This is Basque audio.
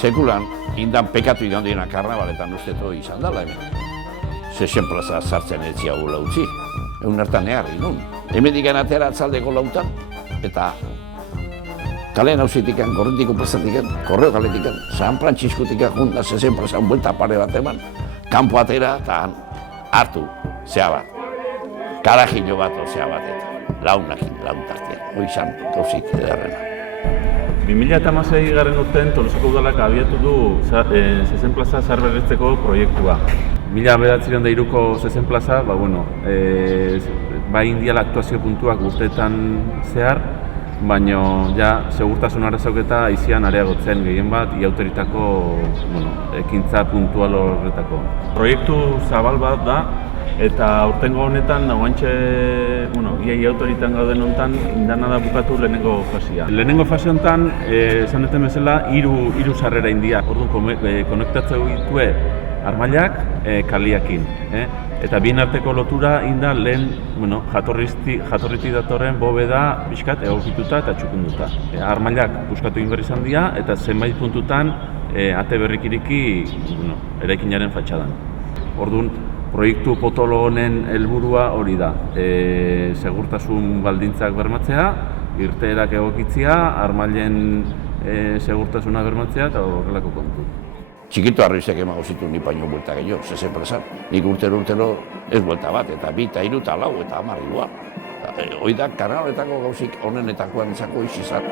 sekulan, indan pekatu idan dira karnabaletan ustetu izan dela hemen. Zezen plaza sartzen etzia gula utzi, egun hartan eharri nun. Hemen digan atera atzaldeko lautan, eta kalean hausitikan, Gorrentiko plazatikan, Korreo kaletikan, San Frantziskutikan, junta zezen plazan buelta pare bat eman, kanpo atera eta hartu, zea bat. Karajilo bat zea bat eta launakin, launtartian, hoizan gauzik ederrena. 2016 garren urtean Tolosako udalak abiatu du zezen plaza zaharberritzeko proiektua. 1903ko zezen plaza, bai indiala aktuazio puntuak urteetan zehar, baina ja segurtasun arazoak eta aizian areagotzen gehien bat iauteritako ekintza puntual horretako. Proiektu zabal bat da, eta aurtengo honetan, ia autoritan gauden honetan, indana da bukatu lehenengo fasea. Lehenengo fase honetan, esan duten bezala, hiru sarrera india. Orduan, konektatzeko ditue Armailak kaliakin. Eta bien arteko lotura inda lehen jatorritik datorren bobeda pixkat egokituta eta txukunduta. Armailak buskatu egin behar izan dira eta zenbait puntutan ate berrik iriki eraikinaren fatxadan. Orduan, proiektu potolo honen helburua hori da. Segurtasun baldintzak bermatzea, irteerak egokitzea, armailen segurtasuna bermatzea eta horrelako kontu. Txikito arrizek emago zitu ni paino buelta gehiago, zezen plazan. Nik urtero ez buelta bat, eta 2, eta 3, eta 4, eta 10. Hoi da, kanaletako gauzik onenetakoan izako izizan.